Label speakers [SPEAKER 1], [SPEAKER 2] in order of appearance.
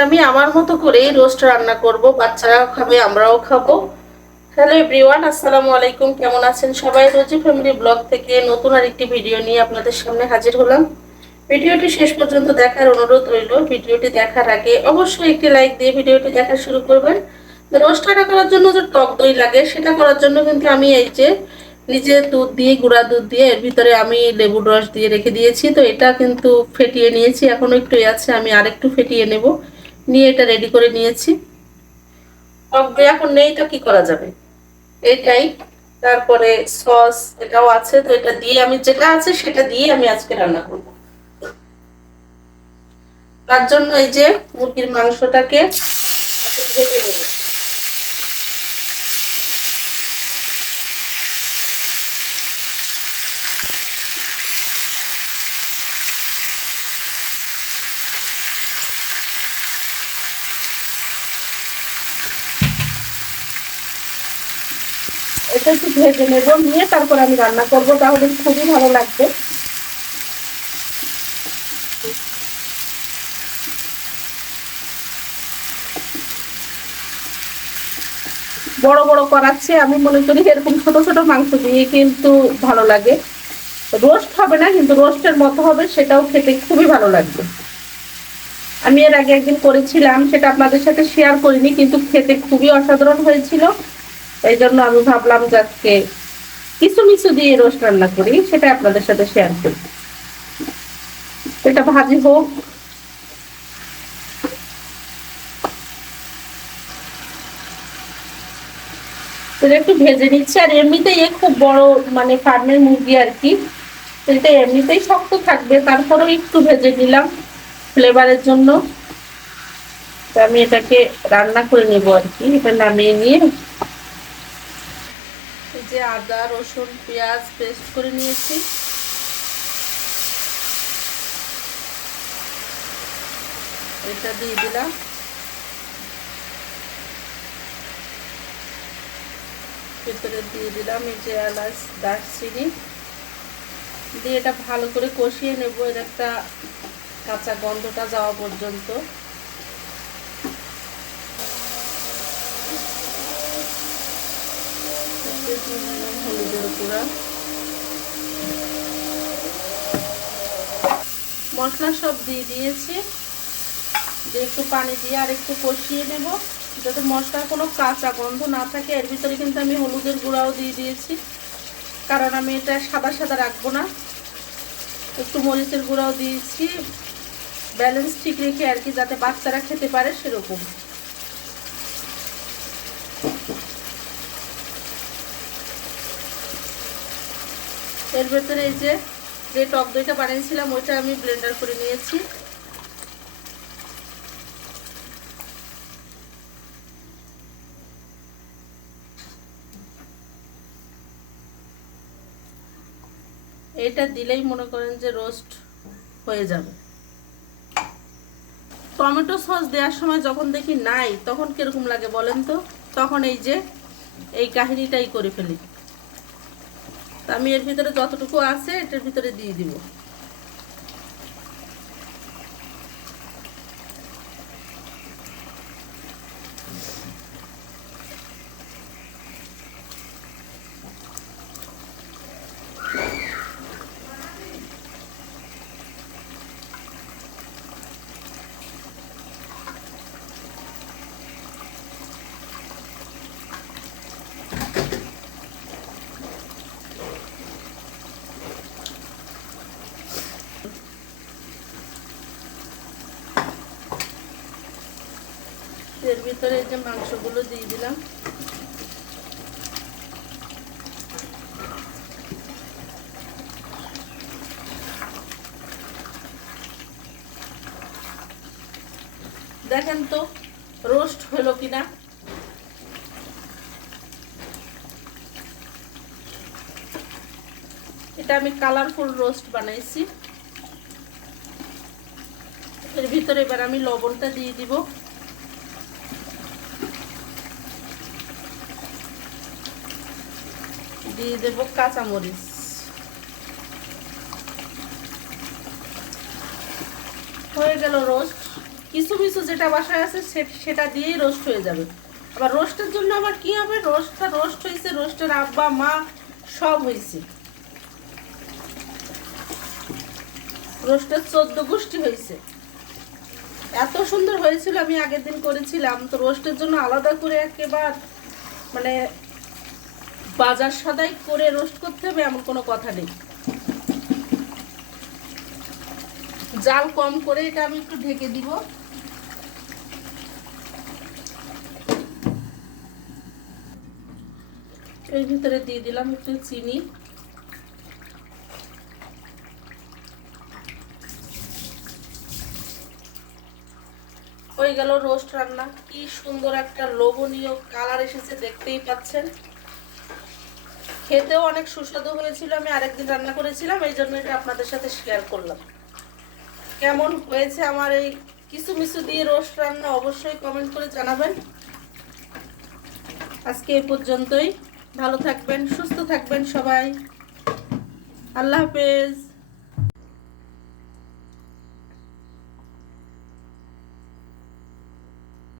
[SPEAKER 1] আমি আমার মতো করেই রোস্ট রান্না করব, বাচ্চারাও খাবে, আমরাও খাব। হ্যালো এভরিওয়ান আসসালামু আলাইকুম, কেমন আছেন সবাই? রোজি ফ্যামিলি ব্লগ থেকে নতুন আরেকটি ভিডিও নিয়ে আপনাদের সামনে হাজির হলাম। ভিডিওটি শেষ পর্যন্ত দেখার অনুরোধ রইল। ভিডিওটি দেখার আগে অবশ্যই একটি লাইক দিয়ে ভিডিওটি দেখা শুরু করবেন। রোস্ট রান্না করার জন্য যে টক দই লাগে, সেটা করার জন্য কিন্তু আমি এই যে নিজে দুধ দিয়ে, গুঁড়া দুধ দিয়ে, এর ভিতরে আমি লেবুর রস দিয়ে রেখে দিয়েছি। তো এটা কিন্তু ফেটিয়ে নিয়েছি, এখনও একটু আছে, আমি আরেকটু ফেটিয়ে নেব। নিয়ে এটা রেডি করে নিয়েছি। টক এখন নেই তো, কি করা যাবে? এটাই। তারপরে সস এটাও আছে, তো এটা দিয়ে আমি যেটা আছে সেটা দিয়ে আমি আজকে রান্না করব। তার জন্য এই যে মুরগির মাংসটাকে নেব। এটা একটু ভেজে নেব, নিয়ে তারপর আমি রান্না করব, তাহলে খুবই ভালো লাগবে। বড় বড় করাচ্ছে, আমি মনে করি এরকম ছোট ছোট মাংস দিয়ে কিন্তু ভালো লাগে। রোস্ট হবে না, কিন্তু রোস্টের মতো হবে, সেটাও খেতে খুবই ভালো লাগবে। আমি এর আগে একদিন করেছিলাম, সেটা আপনাদের সাথে শেয়ার করিনি, কিন্তু খেতে খুবই অসাধারণ হয়েছিল। এই জন্য আমি ভাবলাম যে আজকে কিছু মিছু দিয়ে রোস্ট রান্না করি সেটা আপনাদের সাথে শেয়ার করি এটা ভাজি হোক। একটু ভেজে নিচ্ছে, আর এমনিতেই এ খুব বড় মানে ফার্মের মুরগি আর কি। এটা এমনিতেই শক্ত থাকবে, তারপরেও একটু ভেজে নিলাম ফ্লেভারের জন্য। আমি এটাকে রান্না করে নেব আর কি, এটা নামিয়ে নিয়ে যে আদা, রসুন, পেঁয়াজ পেস্ট করে নিয়েছি। এটা দিয়ে দিলাম। ভেতরে দিয়ে দিলাম এই যে এলাচ, দারচিনি। দিয়ে এটা ভালো করে কষিয়ে নেব, এর একটা কাঁচা গন্ধটা যাওয়া পর্যন্ত। হলুদের গুঁড়া মশলা সব দিয়ে দিয়েছি। দিয়ে একটু পানি দিয়ে আর একটু কষিয়ে নেব, যাতে মশলার কোনো কাঁচা গন্ধ না থাকে। এর ভিতরে কিন্তু আমি হলুদের গুঁড়াও দিয়ে দিয়েছি, কারণ আমি এটা সাদা সাদা রাখব না। একটু মরিচের গুঁড়াও দিয়েছি। ব্যালেন্স ঠিক রেখে আর কি যাতে বাচ্চারা খেতে পারে সেরকম। এর ভেতরে এই যে যে টক দইটা বানিয়েছিলাম, ওইটা আমি ব্লেন্ডার করে নিয়েছি। এটা দিলেই মনে করেন যে রোস্ট হয়ে যাবে। টমেটো সস দেওয়ার সময় যখন দেখি নাই, তখন কীরকম লাগে বলেন তো? তখন এই যে, এই কাহিনীটাই করে ফেলি। তা আমি এর ভিতরে যতটুকু আছে এটার ভিতরে দিয়ে দিব এর ভিতরে এই যে মাংসগুলো দিয়ে দিলাম। দেখেন তো, রোস্ট হলো কিনা। এটা আমি কালারফুল রোস্ট বানাইছি। এর ভিতরে এবার আমি লবণটা দিয়ে দিব। দিয়ে দেব কাঁচামরিচ। হয়ে গেল রোস্ট। কিছু কিছু যেটা বাসায় আছে সেটা দিয়েই রোস্ট হয়ে যাবে। আবার রোস্টের জন্য আবার কি হবে? রোস্টটা রোস্ট হয়েছে, রোস্টের আব্বা, মা, সব হয়েছে। রোস্টের চোদ্দ গোষ্ঠী হয়েছে। এত সুন্দর হয়েছিল, আমি আগের দিন করেছিলাম। তো রোস্টের জন্য আলাদা করে একেবারে মানে বাজার সদাই করে রোস্ট করতে হবে এমন কোনো কথা নেই। জাল কম করে এটা আমি একটু ঢেকে দিব। এর ভিতরে দিয়ে দিলাম একটু চিনি। হয়ে গেল রোস্ট রান্না। কি সুন্দর একটা লোভনীয় কালার এসেছে, দেখতেই পাচ্ছেন। খেতেও অনেক সুস্বাদু হয়েছিল, আমি আরেকদিন রান্না করেছিলাম, এই জন্য এটা আপনাদের সাথে শেয়ার করলাম। কেমন হয়েছে আমার এই কিছু মিছু দিয়ে রোস্ট রান্না অবশ্যই কমেন্ট করে জানাবেন। আজকে এ পর্যন্তই, ভালো থাকবেন, সুস্থ থাকবেন সবাই। আল্লাহ হাফেজ।